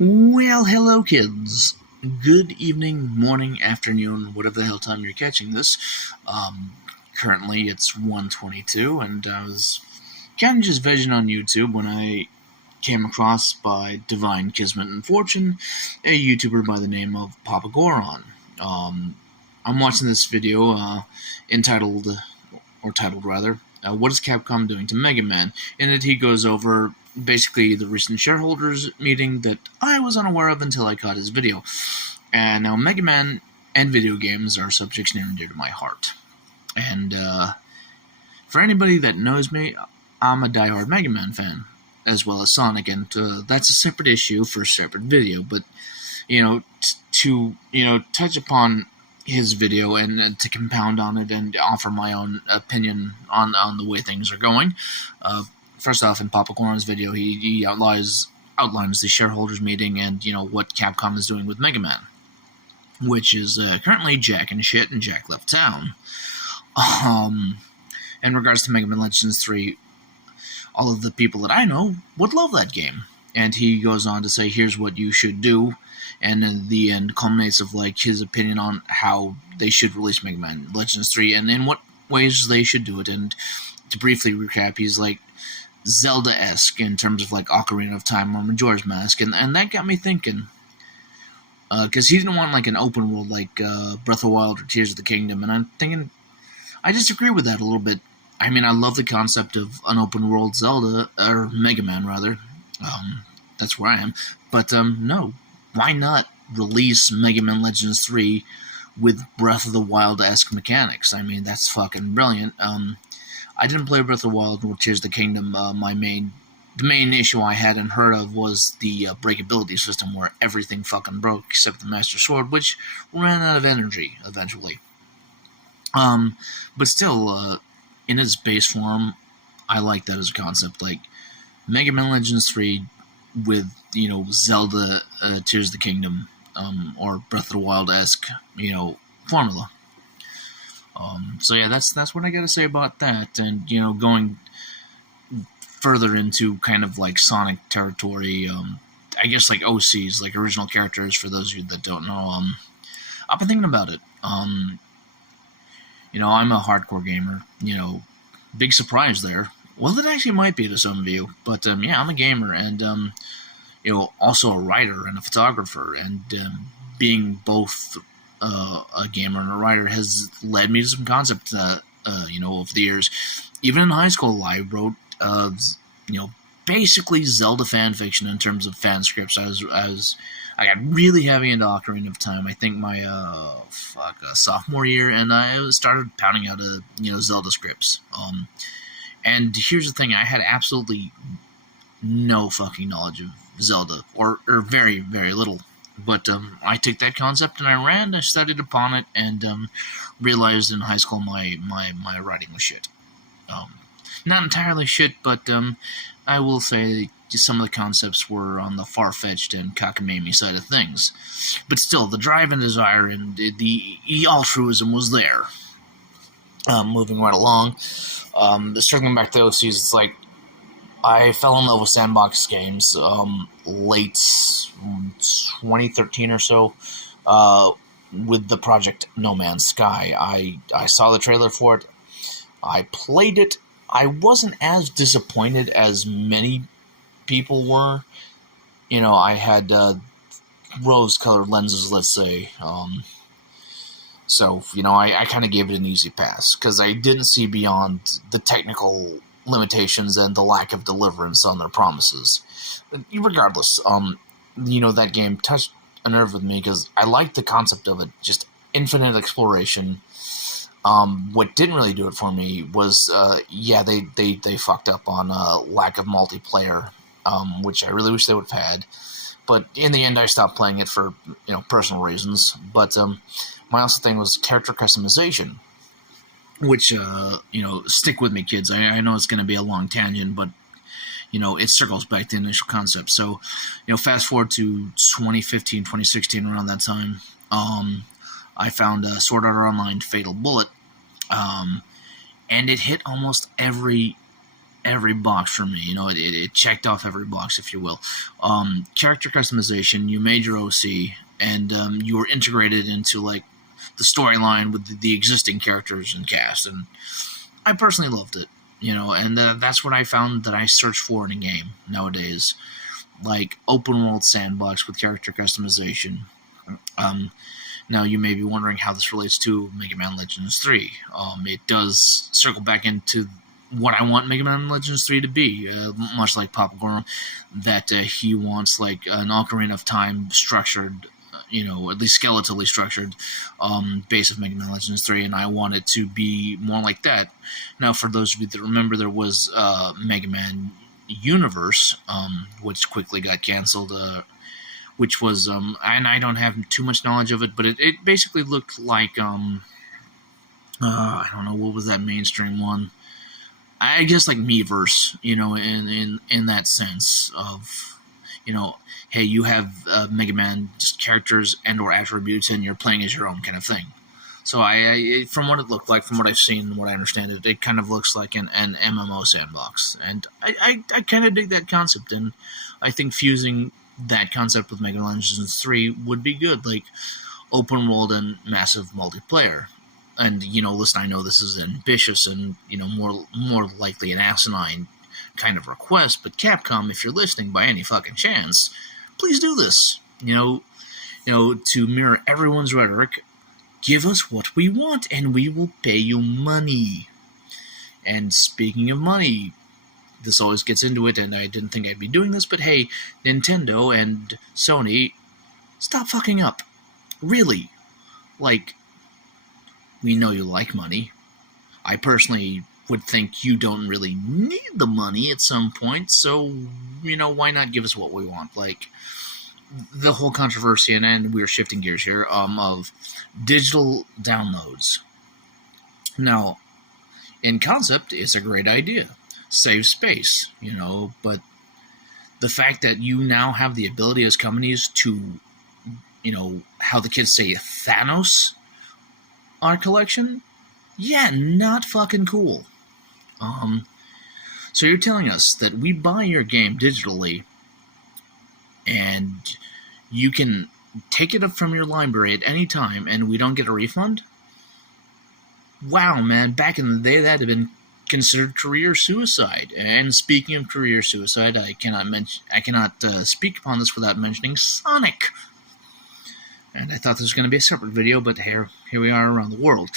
Well, hello, kids. Good evening, morning, afternoon, whatever the hell time you're catching this. Currently it's 1:22, and I was kind of just vegging on YouTube when I came across, by divine kismet and fortune, a YouTuber by the name of Papa Goron. I'm watching this video entitled, or titled rather, What is Capcom Doing to Megaman? In it, he goes over basically the recent shareholders meeting that I was unaware of until I caught his video. And now Megaman and video games are subjects near and dear to my heart. And for anybody that knows me, I'm a diehard Megaman fan, as well as Sonic, and that's a separate issue for a separate video. But to touch upon his video and to compound on it and offer my own opinion on the way things are going. First off, in Papa Goron's video, he outlines the shareholders meeting and what Capcom is doing with Megaman, which is currently Jack and shit, and Jack left town. In regards to Megaman Legends 3, all of the people that I know would love that game, and he goes on to say, here's what you should do, and in the end culminates of his opinion on how they should release Megaman Legends 3 and in what ways they should do it. And to briefly recap, he's Zelda-esque in terms of Ocarina of Time or Majora's Mask, and that got me thinking, because he didn't want an open world like Breath of the Wild or Tears of the Kingdom, and I'm thinking I disagree with that a little bit. I mean, I love the concept of an open world Zelda, or Mega Man rather. That's where I am. But no, why not release Mega Man Legends 3 with Breath of the Wild-esque mechanics? I mean, that's fucking brilliant. I didn't play Breath of the Wild or Tears of the Kingdom. The main issue I had and heard of was the breakability system, where everything fucking broke except the Master Sword, which ran out of energy eventually. But still, in its base form, I like that as a concept. Mega Man Legends 3 with, Zelda, Tears of the Kingdom, or Breath of the Wild-esque, formula. So yeah, that's what I gotta say about that. And, going further into kind of Sonic territory, I guess OCs, original characters, for those of you that don't know, I've been thinking about it. I'm a hardcore gamer, big surprise there. Well, it actually might be to some of you, but yeah, I'm a gamer, and also a writer and a photographer, and being both a gamer and a writer has led me to some concepts that over the years. Even in high school, I wrote basically Zelda fan fiction in terms of fan scripts. I got really heavy into Ocarina of Time, I think my sophomore year, and I started pounding out Zelda scripts. And here's the thing, I had absolutely no fucking knowledge of Zelda, or very, very little. But I took that concept and I studied upon it, and realized in high school my writing was shit. Not entirely shit, but I will say some of the concepts were on the far-fetched and cockamamie side of things. But still, the drive and desire and the altruism was there. Moving right along, circling back to OCs, it's I fell in love with sandbox games late 2013 or so, with the project No Man's Sky. I saw the trailer for it. I played it. I wasn't as disappointed as many people were. I had rose-colored lenses, let's say. So, I kind of gave it an easy pass, because I didn't see beyond the technical limitations and the lack of deliverance on their promises. Regardless, that game touched a nerve with me, because I liked the concept of it, just infinite exploration. What didn't really do it for me was, they fucked up on lack of multiplayer, which I really wish they would have had. But in the end, I stopped playing it for, personal reasons. But my also thing was character customization, which, stick with me, kids. I know it's going to be a long tangent, but, it circles back to the initial concept. So, fast forward to 2015, 2016, around that time, I found Sword Art Online Fatal Bullet, and it hit almost every every box for me. It checked off every box, if you will. Character customization, you made your OC, and you were integrated into, like, the storyline with the existing characters and cast, and I personally loved it. And that's what I found that I search for in a game nowadays. Like, open world sandbox with character customization. Now, you may be wondering how this relates to Megaman Legends 3. It does circle back into what I want Megaman Legends 3 to be, much like Papa Goron, that he wants, like, an Ocarina of Time structured, at least skeletally structured, base of Megaman Legends 3, and I want it to be more like that. Now, for those of you that remember, there was Mega Man Universe, which quickly got canceled, which was, and I don't have too much knowledge of it, but it basically looked like, I don't know, what was that mainstream one? I guess like Miiverse, in that sense of, hey, you have Mega Man just characters and or attributes, and you're playing as your own kind of thing. So I from what it looked like, from what I've seen and what I understand, it kind of looks like an MMO sandbox, and I kind of dig that concept, and I think fusing that concept with Mega Man Legends 3 would be good, like open world and massive multiplayer. And, listen, I know this is ambitious and, more likely an asinine kind of request, but Capcom, if you're listening by any fucking chance, please do this. To mirror everyone's rhetoric, give us what we want and we will pay you money. And speaking of money, this always gets into it, and I didn't think I'd be doing this, but hey, Nintendo and Sony, stop fucking up. Really. Like, we know you like money. I personally would think you don't really need the money at some point, so, why not give us what we want? Like, the whole controversy, and we're shifting gears here, of digital downloads. Now, in concept, it's a great idea. Save space, but the fact that you now have the ability as companies to, how the kids say, Thanos our collection, yeah, not fucking cool. So you're telling us that we buy your game digitally, and you can take it up from your library at any time, and we don't get a refund? Wow, man, back in the day, that had been considered career suicide. And speaking of career suicide, I cannot speak upon this without mentioning Sonic. And I thought this was going to be a separate video, but here we are around the world.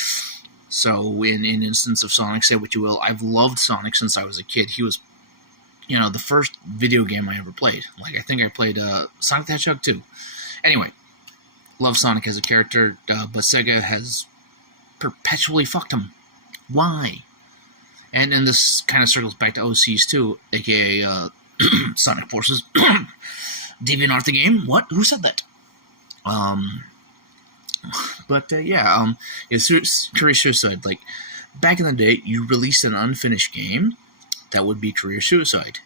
So, in instance of Sonic, say what you will, I've loved Sonic since I was a kid. He was, the first video game I ever played. Like, I think I played Sonic the Hedgehog 2. Anyway, love Sonic as a character, but Sega has perpetually fucked him. Why? And this kind of circles back to OCs too, aka Sonic Forces. DeviantArt the game? What? Who said that? It's career suicide. Like, back in the day, you released an unfinished game, that would be career suicide.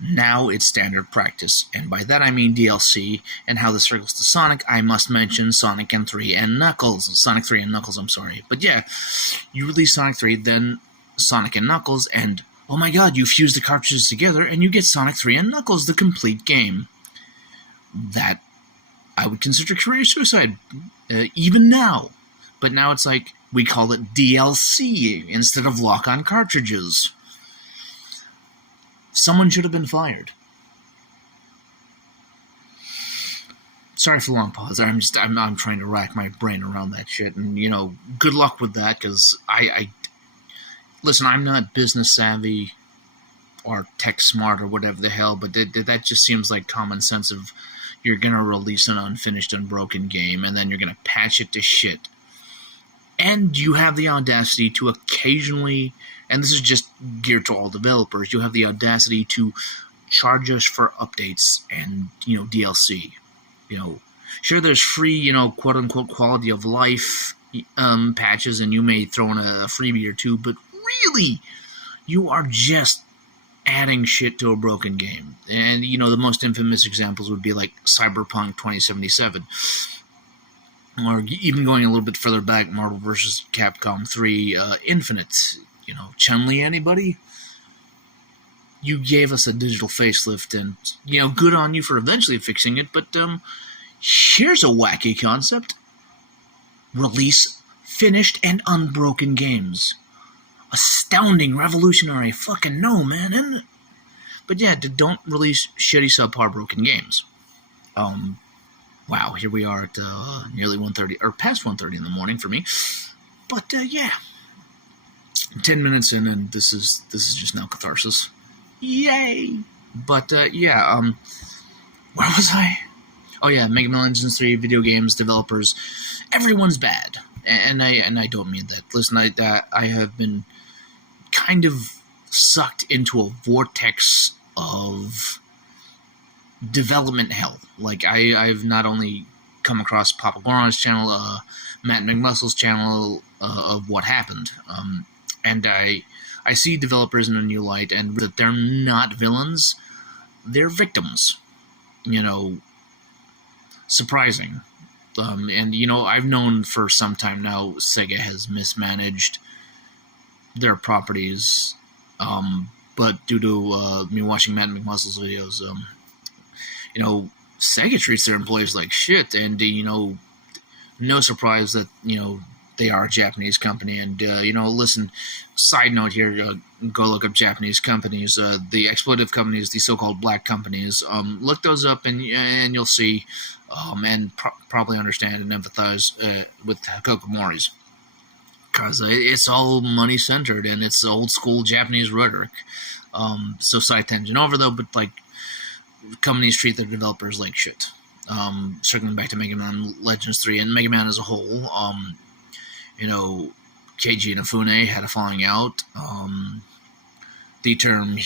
Now it's standard practice, and by that I mean DLC, and how this circles to Sonic, I must mention Sonic and 3 and Knuckles. Sonic 3 and Knuckles, I'm sorry. But yeah, you release Sonic 3, then Sonic and Knuckles, and oh my god, you fuse the cartridges together, and you get Sonic 3 and Knuckles, the complete game. That I would consider career suicide, even now. But now it's like, we call it DLC instead of lock-on cartridges. Someone should have been fired. Sorry for the long pause. I'm trying to rack my brain around that shit, and good luck with that, because listen, I'm not business savvy or tech smart or whatever the hell, but that just seems like common sense of, you're going to release an unfinished and broken game, and then you're going to patch it to shit. And you have the audacity to occasionally, and this is just geared to all developers, you have the audacity to charge us for updates and, DLC. Sure, there's free, quote-unquote quality of life patches, and you may throw in a freebie or two, but really, you are just adding shit to a broken game. And, the most infamous examples would be like Cyberpunk 2077. Or even going a little bit further back, Marvel vs. Capcom 3 Infinite. Chun-Li, anybody? you gave us a digital facelift, and, good on you for eventually fixing it, but, here's a wacky concept. Release finished and unbroken games. Astounding, revolutionary, fucking no, man, isn't it? But yeah, don't release shitty, subpar, broken games. Wow, here we are at nearly 1:30, or past 1:30 in the morning for me. But yeah, 10 minutes in, and this is just now catharsis. Yay! But yeah, where was I? Oh yeah, Megaman Legends 3 video games developers, everyone's bad, and I don't mean that. Listen, I have been kind of sucked into a vortex of development hell. Like, I've not only come across Papa Goron's channel, Matt McMuscle's channel of what happened, and I see developers in a new light, and that they're not villains, they're victims. Surprising. And, I've known for some time now Sega has mismanaged their properties, but due to me watching Matt McMuscle's videos, Sega treats their employees like shit, and, no surprise that, they are a Japanese company, and, listen, side note here, go look up Japanese companies, the exploitative companies, the so-called black companies, look those up, and you'll see, and probably understand and empathize with Kokomori's, because it's all money-centered, and it's old-school Japanese rhetoric, so side tangent over, though, but, like, companies treat their developers like shit. Circling back to Megaman Legends 3 and Mega Man as a whole, Keiji Inafune had a falling out. The term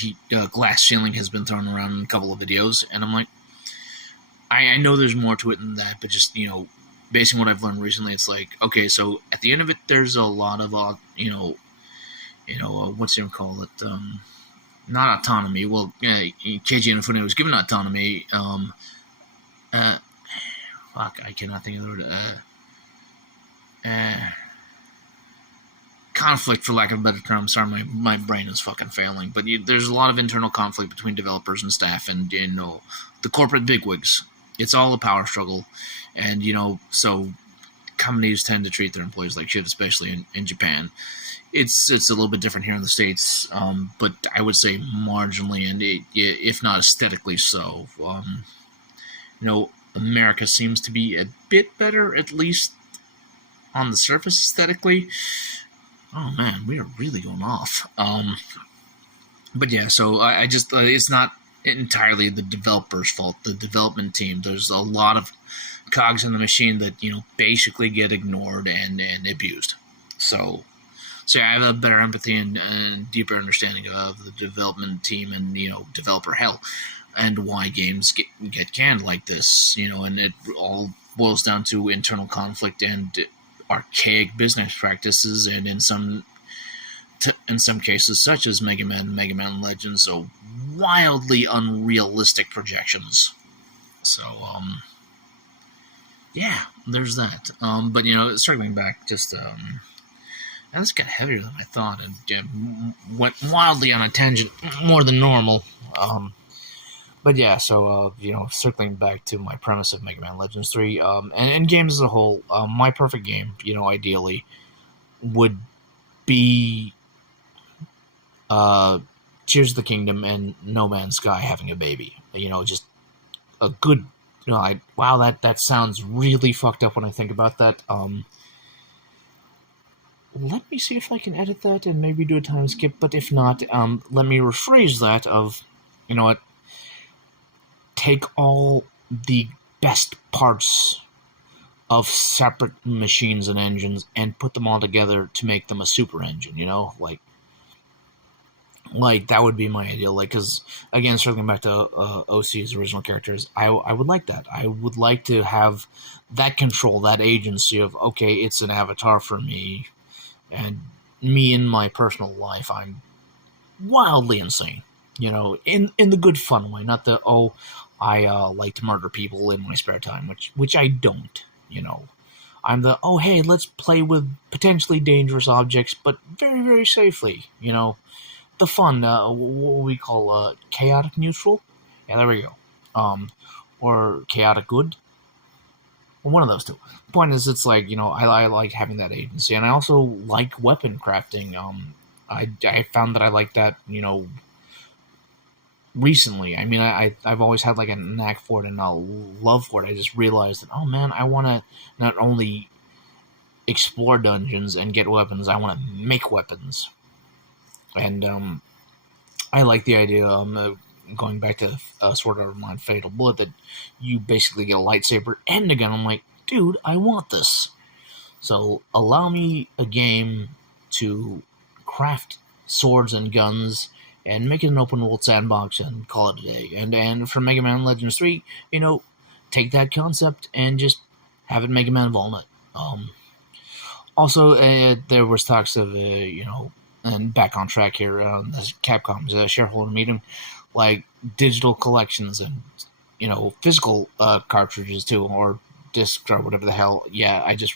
glass ceiling has been thrown around in a couple of videos, and I'm like, I know there's more to it than that, but just, based on what I've learned recently, it's like, okay, so at the end of it, there's a lot of, what's you call it, not autonomy. Well, Keiji Inafune was given autonomy. Fuck, I cannot think of the word. Conflict, for lack of a better term. Sorry, my brain is fucking failing. But there's a lot of internal conflict between developers and staff, and the corporate bigwigs. It's all a power struggle, and so companies tend to treat their employees like shit, especially in Japan. It's a little bit different here in the States, but I would say marginally, and if not aesthetically so. America seems to be a bit better, at least on the surface aesthetically. Oh man, we are really going off. But yeah, so I just it's not entirely the developer's fault. The development team. There's a lot of cogs in the machine that basically get ignored and abused. So yeah, I have a better empathy and deeper understanding of the development team and developer hell, and why games get canned like this. And it all boils down to internal conflict and archaic business practices, and in some cases, such as Megaman Legends, so wildly unrealistic projections. So yeah, there's that. But circling back, just and this got heavier than I thought, and went wildly on a tangent more than normal. But yeah, so circling back to my premise of Mega Man Legends 3, and games as a whole, my perfect game, ideally, would be Tears of the Kingdom and No Man's Sky having a baby. Just a good. Wow, that sounds really fucked up when I think about that. Let me see if I can edit that and maybe do a time skip, but if not, let me rephrase that of, what, take all the best parts of separate machines and engines and put them all together to make them a super engine, like that would be my ideal, because, again, circling back to OC's original characters, I would like that. I would like to have that control, that agency of, okay, it's an avatar for me, and me in my personal life, I'm wildly insane, in the good fun way, not the, I like to murder people in my spare time, which I don't, I'm the, hey, let's play with potentially dangerous objects, but very, very safely, the fun, what we call chaotic neutral. Yeah, there we go. Or chaotic good. One of those two. The point is, it's like, I like having that agency, and I also like weapon crafting. I found that I like that, recently. I mean, I've always had like a knack for it and a love for it. I just realized that, oh man, I want to not only explore dungeons and get weapons, I want to make weapons. And I like the idea. Going back to Sword Art Online Fatal Bullet, that you basically get a lightsaber and a gun. I'm like, dude, I want this. So allow me a game to craft swords and guns and make it an open world sandbox and call it a day. And for Mega Man Legends 3, take that concept and just have it Mega Man Walnut. Also, there was talks of, and back on track here, Capcom's shareholder meeting, like digital collections and, physical cartridges too, or discs or whatever the hell. Yeah, I just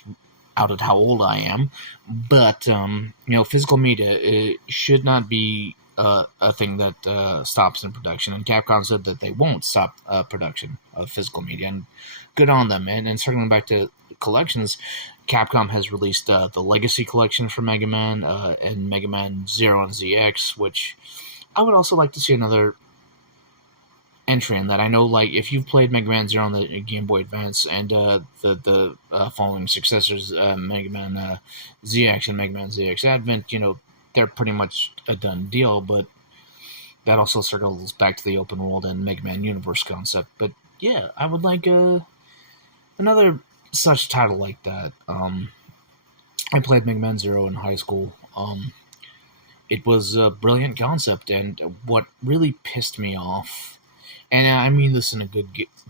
outed how old I am. But, physical media should not be a thing that stops in production. And Capcom said that they won't stop production of physical media, and good on them. And circling back to collections, Capcom has released the Legacy Collection for Mega Man and Mega Man 0 and ZX, which I would also like to see another entry in that. I know, like, if you've played Mega Man 0 on the Game Boy Advance and the following successors, Mega Man ZX and Mega Man ZX Advent, they're pretty much a done deal, but that also circles back to the open world and Mega Man Universe concept. But yeah, I would like another such title like that. I played Mega Man 0 in high school. It was a brilliant concept, and what really pissed me off, and I mean this in a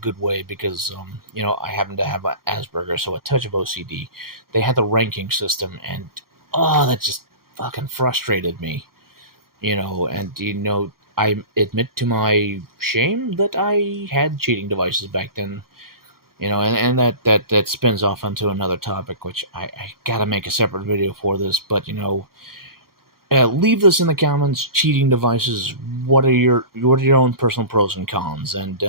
good way, because I happen to have Asperger's, so a touch of OCD. They had the ranking system, and that just fucking frustrated me. And I admit to my shame that I had cheating devices back then. And that spins off onto another topic, which I gotta make a separate video for this, but leave this in the comments. Cheating devices, what are your own personal pros and cons? And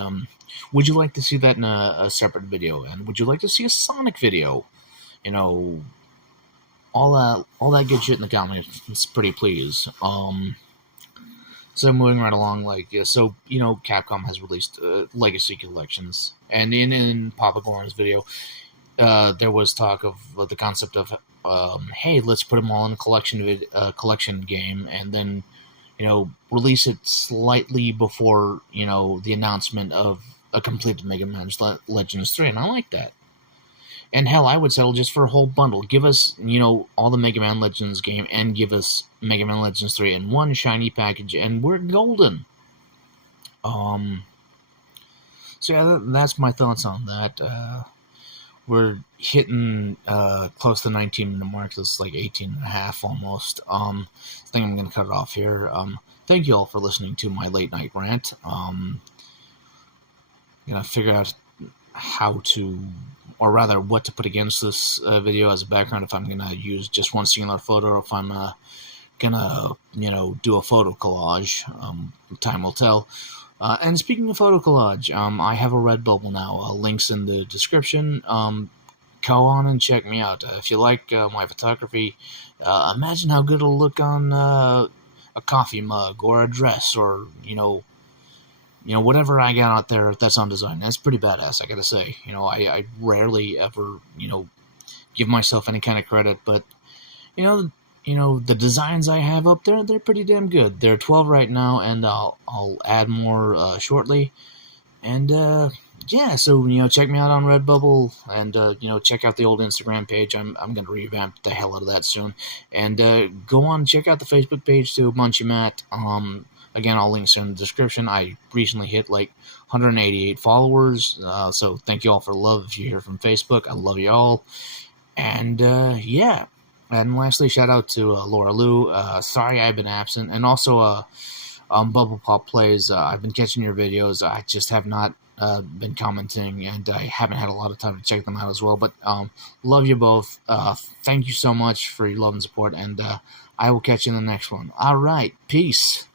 would you like to see that in a separate video? And would you like to see a Sonic video? All that good shit in the comments, pretty please. So moving right along, Capcom has released Legacy collections, and in Papa Goron's video, there was talk of the concept of, hey, let's put them all in a collection game, and then, release it slightly before, the announcement of a completed Mega Man Legends 3, and I like that. And hell, I would settle just for a whole bundle. Give us, all the Mega Man Legends game, and give us Mega Man Legends 3 in one shiny package, and we're golden. So yeah, that's my thoughts on that. We're hitting close to 19-minute mark. This is like 18 and a half almost. I think I'm going to cut it off here. Thank you all for listening to my late night rant. I'm going to figure out how to, or rather what to put against this video as a background, if I'm going to use just one singular photo, or if I'm going to, do a photo collage. Time will tell. And speaking of photo collage, I have a Redbubble now. Links in the description. Go on and check me out. If you like my photography, imagine how good it'll look on a coffee mug or a dress, or whatever I got out there that's on design. That's pretty badass, I gotta say. I rarely ever give myself any kind of credit, but the designs I have up there, they're pretty damn good. There are 12 right now, and I'll add more shortly. And yeah, so check me out on Redbubble, and check out the old Instagram page. I'm gonna revamp the hell out of that soon. And go on and check out the Facebook page too, Munchy Matt. Again, all links are in the description. I recently hit like 188 followers, so thank you all for love. If you're here from Facebook, I love you all. And yeah. And lastly, shout out to Laura Lou. Sorry I've been absent. And also Bubble Pop Plays. I've been catching your videos. I just have not been commenting, and I haven't had a lot of time to check them out as well. But love you both. Thank you so much for your love and support, and I will catch you in the next one. All right, peace.